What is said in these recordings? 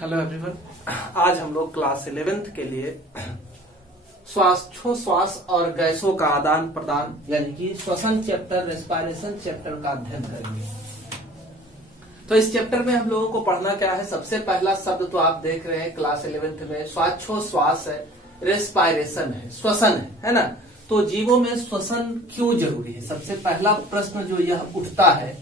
Hello everyone. आज हम लोग क्लास 11th के लिए श्वास और गैसों का आदान प्रदान यानी कि श्वसन चैप्टर, रेस्पिरेशन चैप्टर का अध्ययन करेंगे। तो इस चैप्टर में हम लोगों को पढ़ना क्या है, सबसे पहला शब्द तो आप देख रहे हैं क्लास 11th में श्वास है, रेस्पिरेशन है, श्वसन है ना। तो जीवों में श्वसन क्यों जरूरी है? सबसे पहला प्रश्न जो यह उठता है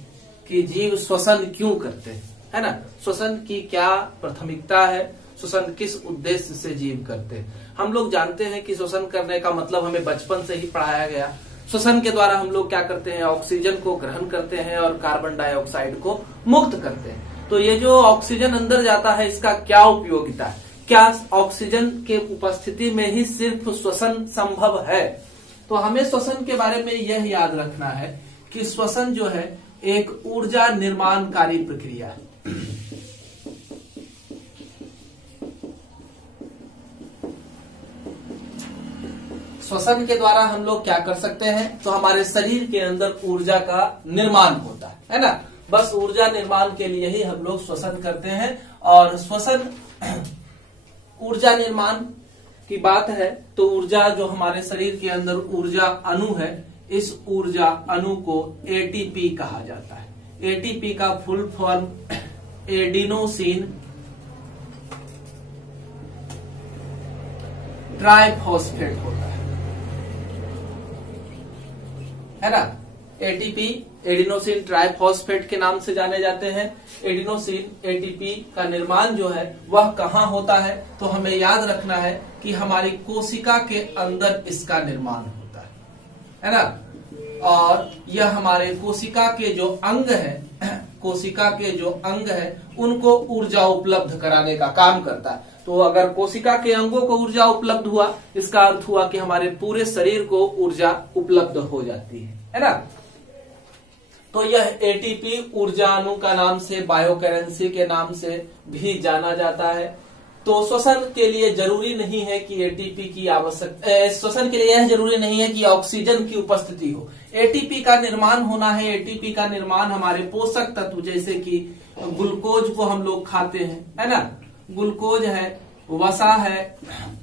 कि जीव श्वसन क्यों करते हैं, है ना। श्वसन की क्या प्राथमिकता है, श्वसन किस उद्देश्य से जीव करते हैं। हम लोग जानते हैं कि श्वसन करने का मतलब हमें बचपन से ही पढ़ाया गया। श्वसन के द्वारा हम लोग क्या करते हैं, ऑक्सीजन को ग्रहण करते हैं और कार्बन डाइऑक्साइड को मुक्त करते हैं। तो ये जो ऑक्सीजन अंदर जाता है, इसका क्या उपयोगिता है? क्या ऑक्सीजन के उपस्थिति में ही सिर्फ श्वसन संभव है? तो हमें श्वसन के बारे में यह याद रखना है कि श्वसन जो है एक ऊर्जा निर्माणकारी प्रक्रिया है। श्वसन के द्वारा हम लोग क्या कर सकते हैं, तो हमारे शरीर के अंदर ऊर्जा का निर्माण होता है ना। बस ऊर्जा निर्माण के लिए ही हम लोग श्वसन करते हैं। और श्वसन ऊर्जा निर्माण की बात है तो ऊर्जा जो हमारे शरीर के अंदर ऊर्जा अणु है, इस ऊर्जा अणु को एटीपी कहा जाता है। एटीपी का फुल फॉर्म एडिनोसिन ट्राइफॉस्फेट होता है ना। एटीपी एडिनोसिन ट्राइफॉस्फेट के नाम से जाने जाते हैं। एडिनोसिन एटीपी का निर्माण जो है वह कहाँ होता है, तो हमें याद रखना है कि हमारी कोशिका के अंदर इसका निर्माण होता है ना। और यह हमारे कोशिका के जो अंग है उनको ऊर्जा उपलब्ध कराने का काम करता है। तो अगर कोशिका के अंगों को ऊर्जा उपलब्ध हुआ, इसका अर्थ हुआ कि हमारे पूरे शरीर को ऊर्जा उपलब्ध हो जाती है ना। तो यह एटीपी ऊर्जा अणु का नाम से, बायोकरेंसी के नाम से भी जाना जाता है। तो श्वसन के लिए जरूरी नहीं है कि एटीपी की आवश्यकता, श्वसन के लिए यह जरूरी नहीं है कि ऑक्सीजन की उपस्थिति हो। एटीपी का निर्माण होना है। एटीपी का निर्माण हमारे पोषक तत्व जैसे कि ग्लूकोज को हम लोग खाते हैं, है ना। ग्लूकोज है, वसा है,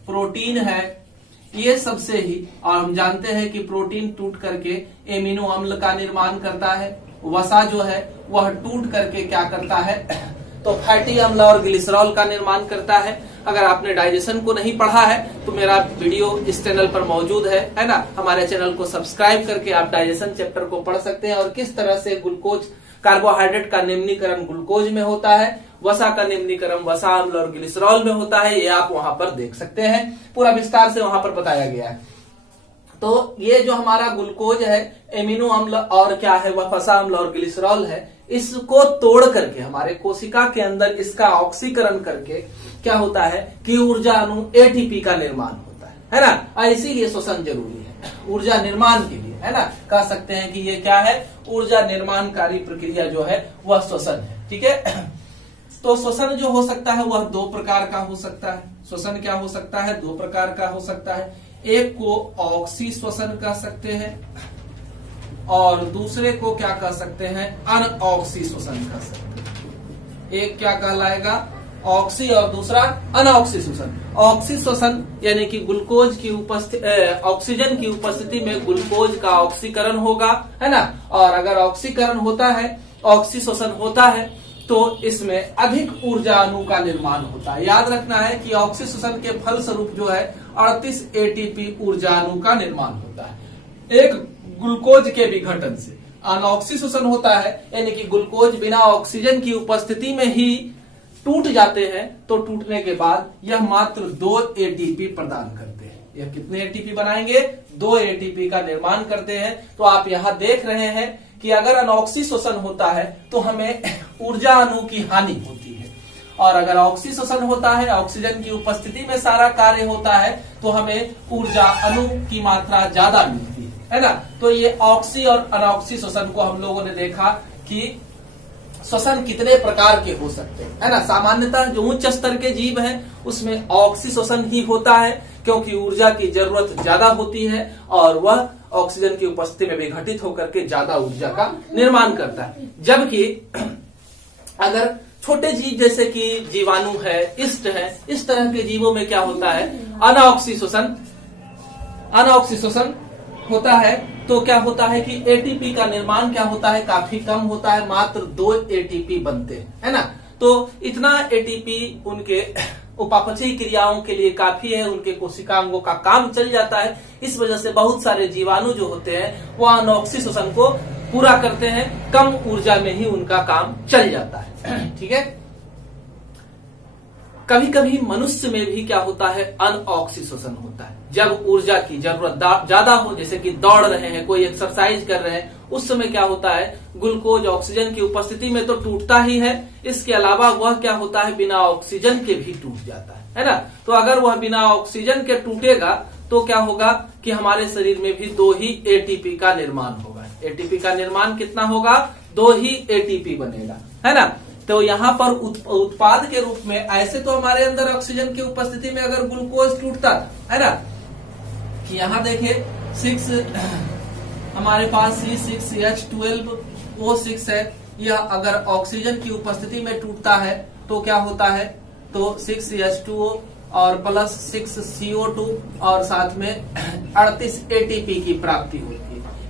प्रोटीन है, ये सबसे ही। और हम जानते हैं कि प्रोटीन टूट करके एमिनो अम्ल का निर्माण करता है। वसा जो है वह टूट करके क्या करता है, तो फैटी अम्ल और ग्लिसरॉल का निर्माण करता है। अगर आपने डाइजेशन को नहीं पढ़ा है तो मेरा वीडियो इस चैनल पर मौजूद है ना। हमारे चैनल को सब्सक्राइब करके आप डाइजेशन चैप्टर को पढ़ सकते हैं और किस तरह से ग्लूकोज, कार्बोहाइड्रेट का निम्नीकरण ग्लूकोज में होता है, वसा का निम्नीकरण वसा अम्ल और ग्लिसरॉल में होता है, ये आप वहां पर देख सकते हैं। पूरा विस्तार से वहां पर बताया गया है। तो ये जो हमारा ग्लूकोज है, एमिनो अम्ल और क्या है, वह वसा अम्ल और ग्लिसरॉल है, इसको तोड़ करके हमारे कोशिका के अंदर इसका ऑक्सीकरण करके क्या होता है कि ऊर्जा अणु एटीपी का निर्माण होता है ना। और इसीलिए श्वसन जरूरी है ऊर्जा निर्माण के लिए, है ना। कह सकते हैं कि ये क्या है, ऊर्जा निर्माणकारी प्रक्रिया जो है वह श्वसन है, ठीक है। तो श्वसन जो हो सकता है वह दो प्रकार का हो सकता है। श्वसन क्या हो सकता है, दो प्रकार का हो सकता है। एक को ऑक्सी श्वसन कह सकते हैं और दूसरे को क्या कह सकते हैं, अनऑक्सी श्वसन कह सकते हैं। एक क्या कहलाएगा, ऑक्सी, और दूसरा अनऑक्सी श्वसन। ऑक्सी श्वसन यानी कि ग्लूकोज की उपस्थिति, ऑक्सीजन की उपस्थिति में ग्लूकोज का ऑक्सीकरण होगा, है ना। और अगर ऑक्सीकरण होता है, ऑक्सी श्वसन होता है, तो इसमें अधिक ऊर्जा अणु का निर्माण होता है। याद रखना है कि ऑक्सी श्वसन के फलस्वरूप जो है 38 एटीपी ऊर्जा अणु का निर्माण होता है एक ग्लूकोज के विघटन से। अनऑक्सी श्वसन होता है यानी कि ग्लूकोज बिना ऑक्सीजन की उपस्थिति में ही टूट जाते हैं। तो टूटने के बाद यह मात्र 2 एटीपी प्रदान करते हैं। यह कितने एटीपी बनाएंगे, 2 एटीपी का निर्माण करते हैं। तो आप यहाँ देख रहे हैं कि अगर अनऑक्सी श्वसन होता है तो हमें ऊर्जा अणु की हानि होती है, और अगर ऑक्सी श्वसन होता है, ऑक्सीजन की उपस्थिति में सारा कार्य होता है, तो हमें ऊर्जा अणु की मात्रा ज्यादा मिलती है ना। तो ये ऑक्सी और अनऑक्सी श्वसन को हम लोगों ने देखा कि श्वसन कितने प्रकार के हो सकते हैं, है ना। सामान्यतः जो उच्च स्तर के जीव हैं उसमें ऑक्सी श्वसन ही होता है, क्योंकि ऊर्जा की जरूरत ज्यादा होती है और वह ऑक्सीजन की उपस्थिति में विघटित होकर के ज्यादा ऊर्जा का निर्माण करता है। जबकि अगर छोटे जीव जैसे कि जीवाणु है, ईस्ट है, इस तरह के जीवों में क्या होता है, अनऑक्सीशोषण होता है। तो क्या होता है कि एटीपी का निर्माण क्या होता है, काफी कम होता है, मात्र 2 एटीपी बनते हैं, है ना। तो इतना एटीपी उनके उपापचयी क्रियाओं के लिए काफी है, उनके कोशिकांगों का काम चल जाता है। इस वजह से बहुत सारे जीवाणु जो होते हैं वो अनऑक्सीशोषण को पूरा करते हैं, कम ऊर्जा में ही उनका काम चल जाता है। ठीक है। कभी कभी मनुष्य में भी क्या होता है, अनऑक्सीशोषण होता है। जब ऊर्जा की जरूरत ज्यादा हो, जैसे कि दौड़ रहे हैं, कोई एक्सरसाइज कर रहे हैं, उस समय क्या होता है, ग्लूकोज ऑक्सीजन की उपस्थिति में तो टूटता ही है, इसके अलावा वह क्या होता है, बिना ऑक्सीजन के भी टूट जाता है ना। तो अगर वह बिना ऑक्सीजन के टूटेगा तो क्या होगा कि हमारे शरीर में भी 2 ही एटीपी का निर्माण होगा। एटीपी का निर्माण कितना होगा, 2 ही एटीपी बनेगा, है ना। तो यहाँ पर उत्पाद के रूप में, ऐसे तो हमारे अंदर ऑक्सीजन की उपस्थिति में अगर ग्लूकोज टूटता है ना, कि यहाँ देखिए 6 हमारे पास C6H12O6 है, यह अगर ऑक्सीजन की उपस्थिति में टूटता है तो क्या होता है, तो 6H2O और प्लस 6CO2 और साथ में 38 एटीपी की प्राप्ति होती है।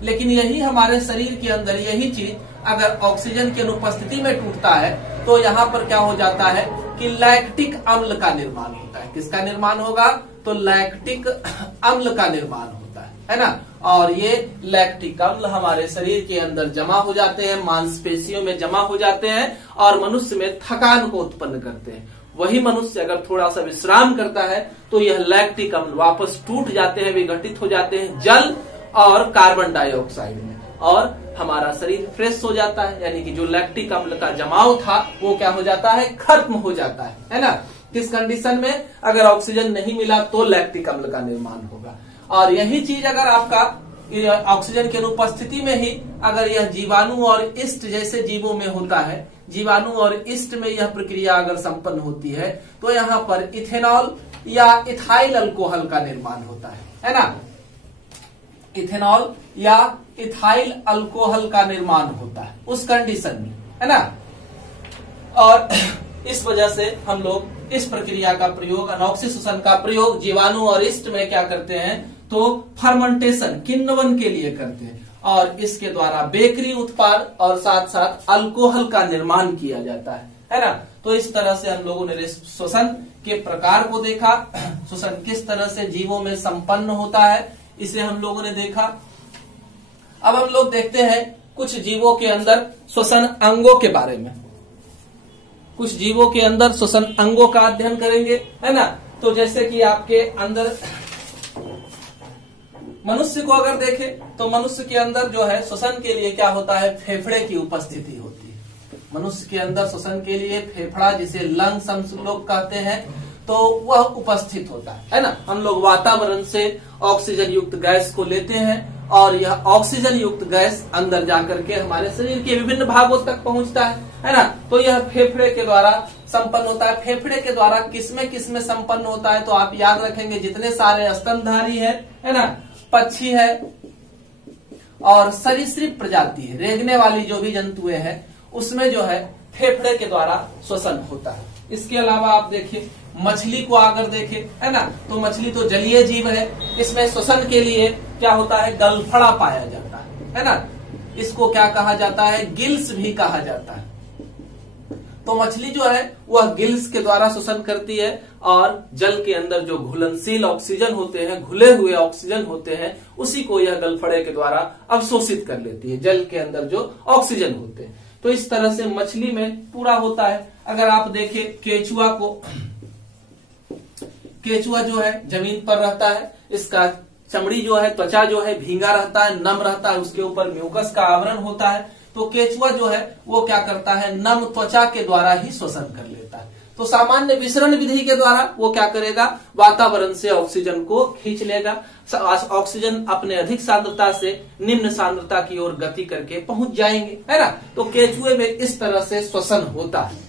लेकिन यही हमारे शरीर के अंदर यही चीज अगर ऑक्सीजन की अनुपस्थिति में टूटता है तो यहाँ पर क्या हो जाता है कि लैक्टिक अम्ल का निर्माण होता है। किसका निर्माण होगा, तो लैक्टिक अम्ल का निर्माण होता है ना। और ये लैक्टिक अम्ल हमारे शरीर के अंदर जमा हो जाते हैं, मांसपेशियों में जमा हो जाते हैं और मनुष्य में थकान को उत्पन्न करते हैं। वही मनुष्य अगर थोड़ा सा विश्राम करता है तो यह लैक्टिक अम्ल वापस टूट जाते हैं, विघटित हो जाते हैं जल और कार्बन डाइऑक्साइड में, और हमारा शरीर फ्रेश हो जाता है। यानी कि जो लैक्टिक अम्ल का जमाव था वो क्या हो जाता है, खत्म हो जाता है ना। किस कंडीशन में, अगर ऑक्सीजन नहीं मिला तो लैक्टिक अम्ल का निर्माण होगा। और यही चीज अगर आपका ऑक्सीजन की अनुपस्थिति में ही अगर यह जीवाणु और ईस्ट जैसे जीवों में होता है, जीवाणु और ईस्ट में यह प्रक्रिया अगर संपन्न होती है तो यहाँ पर इथेनॉल या इथाइल अल्कोहल का निर्माण होता है ना। इथेनॉल या इथाइल अल्कोहल का निर्माण होता है उस कंडीशन में, है ना। और इस वजह से हम लोग इस प्रक्रिया का प्रयोग, अनऑक्सीशोषण का प्रयोग जीवाणु और ईस्ट में क्या करते हैं, तो फर्मेंटेशन, किण्वन के लिए करते हैं, और इसके द्वारा बेकरी उत्पाद और साथ साथ अल्कोहल का निर्माण किया जाता है ना। तो इस तरह से हम लोगों ने श्वसन के प्रकार को देखा, श्वसन किस तरह से जीवों में संपन्न होता है इसे हम लोगों ने देखा। अब हम लोग देखते हैं कुछ जीवों के अंदर श्वसन अंगों के बारे में। कुछ जीवों के अंदर श्वसन अंगों का अध्ययन करेंगे, है ना। तो जैसे कि आपके अंदर मनुष्य को अगर देखें तो मनुष्य के अंदर जो है श्वसन के लिए क्या होता है, फेफड़े की उपस्थिति होती है। मनुष्य के अंदर श्वसन के लिए फेफड़ा, जिसे लंग्स हम लोग कहते हैं, तो वह उपस्थित होता है ना। हम लोग वातावरण से ऑक्सीजन युक्त गैस को लेते हैं और यह ऑक्सीजन युक्त गैस अंदर जाकर के हमारे शरीर के विभिन्न भागों तक पहुंचता है ना। तो यह फेफड़े के द्वारा संपन्न होता है। फेफड़े के द्वारा किसमें संपन्न होता है, तो आप याद रखेंगे जितने सारे स्तनधारी है ना, पक्षी है और सरीसृप प्रजाति है, रेंगने वाली जो भी जंतुएं हैं, उसमें जो है फेफड़े के द्वारा श्वसन होता है। इसके अलावा आप देखिए मछली को अगर देखें, है ना, तो मछली तो जलीय जीव है, इसमें श्वसन के लिए क्या होता है, गलफड़ा पाया जाता है ना। इसको क्या कहा जाता है, गिल्स भी कहा जाता है। तो मछली जो है वह गिल्स के द्वारा श्वसन करती है और जल के अंदर जो घुलनशील ऑक्सीजन होते हैं, घुले हुए ऑक्सीजन होते हैं, उसी को यह गलफड़े के द्वारा अवशोषित कर लेती है, जल के अंदर जो ऑक्सीजन होते हैं। तो इस तरह से मछली में पूरा होता है। अगर आप देखें केचुआ को, केचुआ जो है जमीन पर रहता है, इसका चमड़ी जो है, त्वचा जो है भींगा रहता है, नम रहता है, उसके ऊपर म्यूकस का आवरण होता है। तो केचुआ जो है वो क्या करता है, नम त्वचा के द्वारा ही श्वसन कर लेता है। तो सामान्य विसरण विधि के द्वारा वो क्या करेगा, वातावरण से ऑक्सीजन को खींच लेगा। ऑक्सीजन अपने अधिक सांद्रता से निम्न सांद्रता की ओर गति करके पहुंच जाएंगे, है ना। तो केचुए में इस तरह से श्वसन होता है।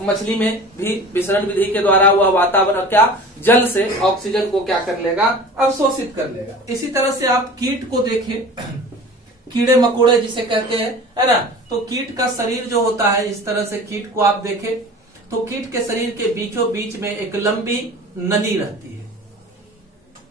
मछली में भी विसरण विधि के द्वारा वह वातावरण क्या, जल से ऑक्सीजन को क्या कर लेगा, अवशोषित कर लेगा। इसी तरह से आप कीट को देखें, कीड़े मकोड़े जिसे कहते हैं, है ना। तो कीट का शरीर जो होता है, इस तरह से कीट को आप देखें तो कीट के शरीर के बीचों बीच में एक लंबी नली रहती है।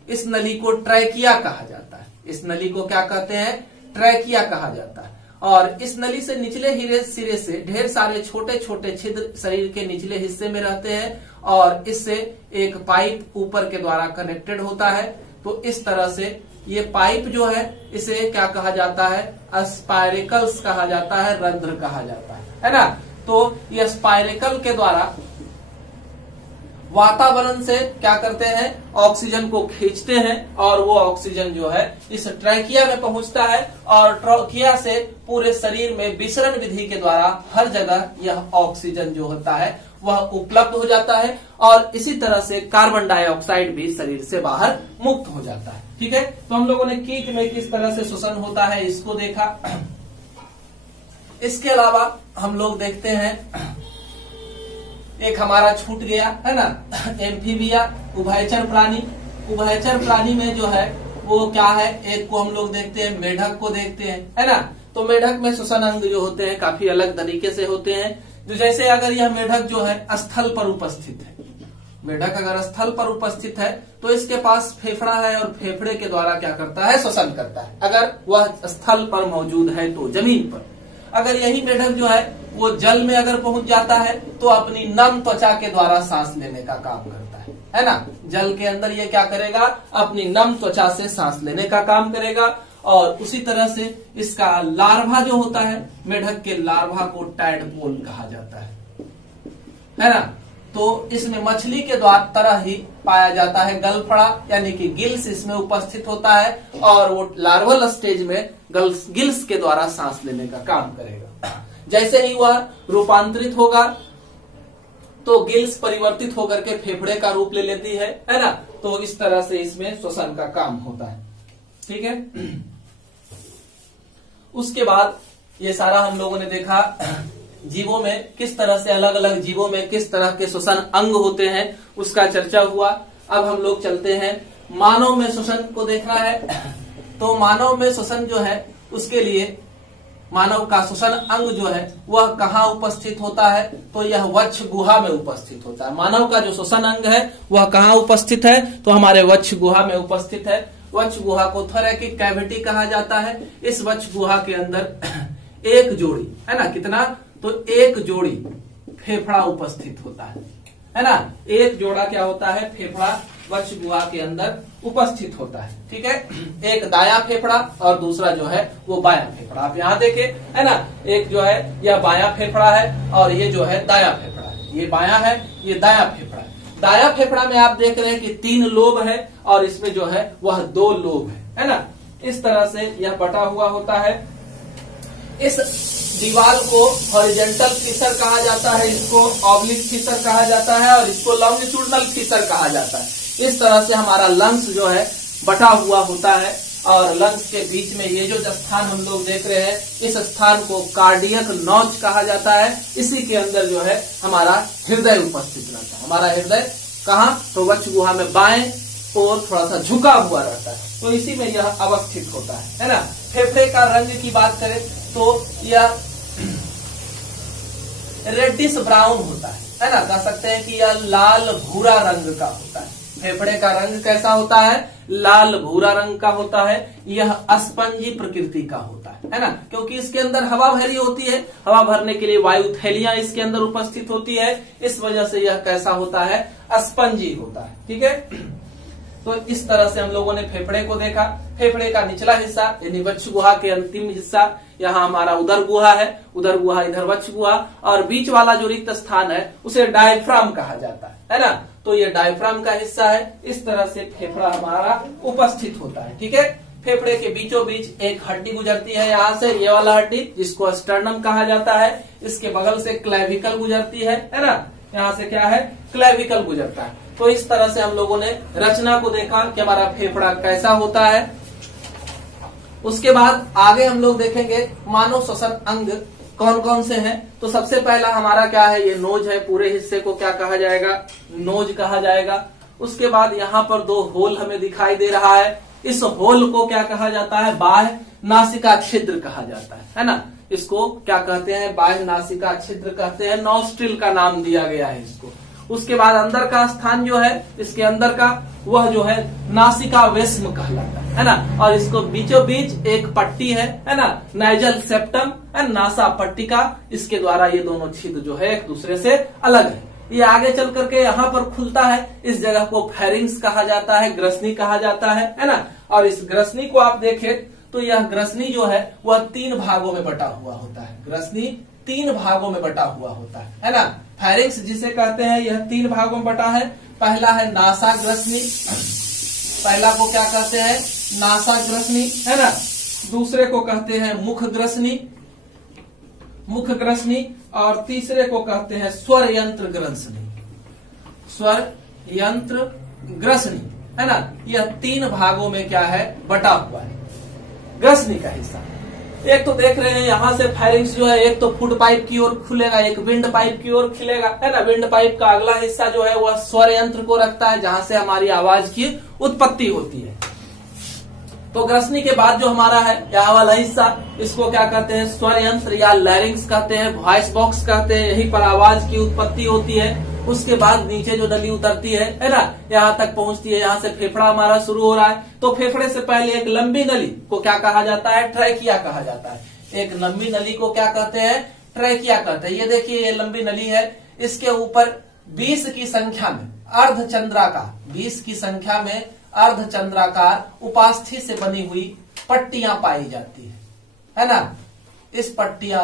इस नली को ट्रैकिया कहा जाता है। इस नली को क्या कहते हैं? ट्रैकिया कहा जाता है। और इस नली से निचले सिरे से ढेर सारे छोटे छोटे छिद्र शरीर के निचले हिस्से में रहते हैं और इससे एक पाइप ऊपर के द्वारा कनेक्टेड होता है। तो इस तरह से ये पाइप जो है इसे क्या कहा जाता है? स्पाइरेकल्स कहा जाता है, रंध्र कहा जाता है ना। तो ये स्पाइरेकल के द्वारा वातावरण से क्या करते हैं? ऑक्सीजन को खींचते हैं और वो ऑक्सीजन जो है इस ट्रैकिया में पहुंचता है और ट्रैकिया से पूरे शरीर में विसरण विधि के द्वारा हर जगह यह ऑक्सीजन जो होता है वह उपलब्ध हो जाता है और इसी तरह से कार्बन डाइऑक्साइड भी शरीर से बाहर मुक्त हो जाता है। ठीक है, तो हम लोगों ने कीट में किस तरह से श्वसन होता है इसको देखा। इसके अलावा हम लोग देखते हैं, एक हमारा छूट गया है ना, एम्फीबिया, उभयचर प्राणी। उभयचर प्राणी में जो है वो क्या है? एक को हम लोग देखते हैं, मेढक को देखते हैं, है ना। तो मेढक में श्वसन अंग जो होते हैं काफी अलग तरीके से होते हैं। जो जैसे अगर यह मेढक जो है स्थल पर उपस्थित है, मेढक अगर स्थल पर उपस्थित है तो इसके पास फेफड़ा है और फेफड़े के द्वारा क्या करता है? श्वसन करता है। अगर वह स्थल पर मौजूद है तो जमीन पर। अगर यही मेढक जो है वो जल में अगर पहुंच जाता है तो अपनी नम त्वचा के द्वारा सांस लेने का काम करता है ना। जल के अंदर ये क्या करेगा? अपनी नम त्वचा से सांस लेने का काम करेगा। और उसी तरह से इसका लार्वा जो होता है, मेढक के लार्वा को टैडपोल कहा जाता है ना। तो इसमें मछली के द्वारा तरह ही पाया जाता है गलफड़ा, यानी कि गिल्स इसमें उपस्थित होता है और वो लार्वल स्टेज में गिल्स के द्वारा सांस लेने का काम करेगा। जैसे ही वह रूपांतरित होगा तो गिल्स परिवर्तित होकर के फेफड़े का रूप ले लेती है ना। तो इस तरह से इसमें श्वसन का काम होता है। ठीक है, उसके बाद ये सारा हम लोगों ने देखा जीवों में किस तरह से, अलग अलग जीवों में किस तरह के श्वसन अंग होते हैं उसका चर्चा हुआ। अब हम लोग चलते हैं मानव में श्वसन को देखना है। तो मानव में श्वसन जो है उसके लिए मानव का श्वसन अंग जो है वह कहाँ उपस्थित होता है? तो यह वक्ष गुहा में उपस्थित होता है। मानव का जो श्वसन अंग है वह कहाँ उपस्थित है? तो हमारे वक्ष गुहा में उपस्थित है। वक्ष गुहा को थोरैकिक कैविटी कहा जाता है। इस वक्ष गुहा के अंदर एक जोड़ी, है ना, कितना? तो एक जोड़ी फेफड़ा उपस्थित होता है ना। एक जोड़ा क्या होता है? फेफड़ा वक्ष गुहा के अंदर उपस्थित होता है। ठीक है, एक दाया फेफड़ा और दूसरा जो है वो बाया फेफड़ा। आप यहाँ देखें, है ना, एक जो है यह बाया फेफड़ा है और ये जो है दाया फेफड़ा है। ये बाया है, ये दाया फेफड़ा है। दाया फेफड़ा में आप देख रहे हैं कि 3 लोब है और इसमें जो है वह 2 लोब है ना। इस तरह से यह बटा हुआ होता है। इस दीवार को हॉरिजॉन्टल फीचर कहा जाता है, इसको ऑब्लिक फीचर कहा जाता है और इसको लॉन्गिट्यूडनल फीचर कहा जाता है। इस तरह से हमारा लंग्स जो है बटा हुआ होता है और लंग्स के बीच में ये जो स्थान हम लोग देख रहे हैं, इस स्थान को कार्डियक नॉच कहा जाता है। इसी के अंदर जो है हमारा हृदय उपस्थित रहता है। हमारा हृदय कहाँ? तो वक्ष गुहा में बाएं और थोड़ा सा झुका हुआ रहता है, तो इसी में यह अवस्थित होता है ना। फेफड़े का रंग की बात करें तो यह रेडिश ब्राउन होता है ना। कह सकते हैं कि यह लाल भूरा रंग का होता है। फेफड़े का रंग कैसा होता है? लाल भूरा रंग का होता है। यह स्पंजी प्रकृति का होता है ना, क्योंकि इसके अंदर हवा भरी होती है। हवा भरने के लिए वायु थैलियां इसके अंदर उपस्थित होती है। इस वजह से यह कैसा होता है? स्पंजी होता है। ठीक है, तो इस तरह से हम लोगों ने फेफड़े को देखा। फेफड़े का निचला हिस्सा यानी वक्ष गुहा के अंतिम हिस्सा, यहाँ हमारा उदर गुहा है, उदर गुहा इधर वक्ष गुहा, और बीच वाला जो रिक्त स्थान है उसे डायफ्राम कहा जाता है ना। तो ये डायफ्राम का हिस्सा है। इस तरह से फेफड़ा हमारा उपस्थित होता है। ठीक है, फेफड़े के बीचों बीच एक हड्डी गुजरती है, यहाँ से ये वाला हड्डी जिसको स्टर्नम कहा जाता है। इसके बगल से क्लेविकल गुजरती है ना। यहाँ से क्या है? क्लेविकल गुजरता है। तो इस तरह से हम लोगों ने रचना को देखा कि हमारा फेफड़ा कैसा होता है। उसके बाद आगे हम लोग देखेंगे मानव श्वसन अंग कौन कौन से हैं। तो सबसे पहला हमारा क्या है? ये नोज है। पूरे हिस्से को क्या कहा जाएगा? नोज कहा जाएगा। उसके बाद यहाँ पर 2 होल हमें दिखाई दे रहा है। इस होल को क्या कहा जाता है? बाह्य नासिका छिद्र कहा जाता है ना। इसको क्या कहते हैं? बाह्य नासिका छिद्र कहते हैं, नॉस्ट्रिल का नाम दिया गया है इसको। उसके बाद अंदर का स्थान जो है, इसके अंदर का, वह जो है नासिका वेस्म कहलाता है ना। और इसको बीचों बीच एक पट्टी है ना, नाइजल सेप्टम एंड नासा पट्टिका, इसके द्वारा ये दोनों छिद्र जो है एक दूसरे से अलग है। ये आगे चल करके यहाँ पर खुलता है, इस जगह को फेरिंग्स कहा जाता है, ग्रसनी कहा जाता है ना। और इस ग्रसनी को आप देखें तो यह ग्रसनी जो है वह 3 भागों में बटा हुआ होता है। ग्रसनी 3 भागों में बटा हुआ होता है ना। फेरिंग्स जिसे कहते हैं यह 3 भागों में बटा है। पहला है नासा ग्रसनी, पहला को क्या कहते हैं? नासा ग्रसनी, है ना। दूसरे को कहते हैं मुख ग्रसनी, मुख ग्रसनी, और तीसरे को कहते हैं स्वर यंत्र ग्रसनी, स्वर यंत्र ग्रसनी, है ना। यह 3 भागों में क्या है? बटा हुआ है ग्रसनी का हिस्सा। एक तो देख रहे हैं यहाँ से फेरिंग्स जो है, एक तो फूड पाइप की ओर खुलेगा, एक विंड पाइप की ओर खिलेगा, है ना। विंड पाइप का अगला हिस्सा जो है वह स्वर यंत्र को रखता है, जहां से हमारी आवाज की उत्पत्ति होती है। तो ग्रसनी के बाद जो हमारा है यहाँ वाला हिस्सा, इसको क्या कहते हैं? स्वर यंत्र या लैरिंग्स कहते हैं, वॉइस बॉक्स कहते हैं। यहीं पर आवाज की उत्पत्ति होती है। उसके बाद नीचे जो नली उतरती है ना, यहाँ तक पहुंचती है। यहाँ से फेफड़ा हमारा शुरू हो रहा है, तो फेफड़े से पहले एक लंबी नली को क्या कहा जाता है? ट्रैकिया कहा जाता है। एक लंबी नली को क्या कहते हैं? ट्रैकिया कहते हैं। ये देखिए, ये लंबी नली है, इसके ऊपर 20 की संख्या में अर्धचंद्राकार, 20 की संख्या में अर्धचंद्राकार उपास्थि से बनी हुई पट्टियां पाई जाती है ना। इस पट्टियां,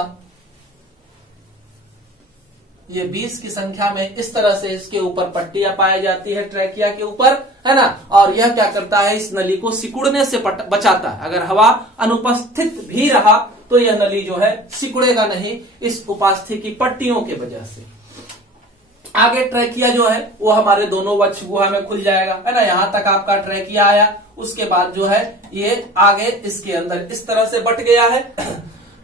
ये 20 की संख्या में इस तरह से इसके ऊपर पट्टियां पाई जाती है ट्रैकिया के ऊपर, है ना। और यह क्या करता है? इस नली को सिकुड़ने से बचाता है। अगर हवा अनुपस्थित भी रहा तो यह नली जो है सिकुड़ेगा नहीं, इस उपास्थि की पट्टियों के वजह से। आगे ट्रैकिया जो है वो हमारे दोनों वक्ष गुहा में खुल जाएगा, है ना। यहाँ तक आपका ट्रैकिया आया। उसके बाद जो है ये आगे इसके अंदर इस तरह से बट गया है।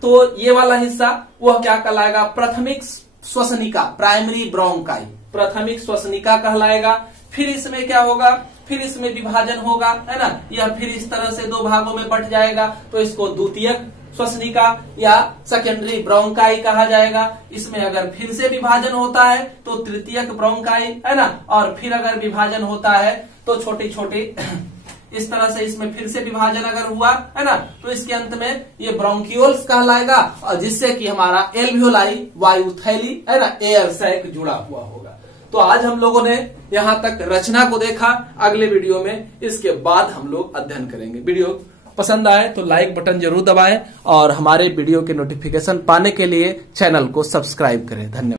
तो ये वाला हिस्सा वह क्या कहलाएगा? प्राथमिक श्वसनिका, प्राइमरी ब्रोंकाई, प्राथमिक श्वसनिका कहलाएगा। फिर इसमें क्या होगा? फिर इसमें विभाजन होगा, है ना। यह फिर इस तरह से 2 भागों में बट जाएगा, तो इसको द्वितीयक श्वसनिका या सेकेंडरी ब्रोंकाई कहा जाएगा। इसमें अगर फिर से विभाजन होता है तो तृतीयक ब्रोंकाई, है ना। और फिर अगर विभाजन होता है तो छोटी छोटी इस तरह से इसमें फिर से विभाजन अगर हुआ, है ना, तो इसके अंत में ये ब्रोंकियोल्स कहलाएगा, और जिससे कि हमारा एल्वियोलाई, वायु थैली, है ना, एयर सैक जुड़ा हुआ होगा। तो आज हम लोगों ने यहाँ तक रचना को देखा। अगले वीडियो में इसके बाद हम लोग अध्ययन करेंगे। वीडियो पसंद आए तो लाइक बटन जरूर दबाएं और हमारे वीडियो के नोटिफिकेशन पाने के लिए चैनल को सब्सक्राइब करें। धन्यवाद।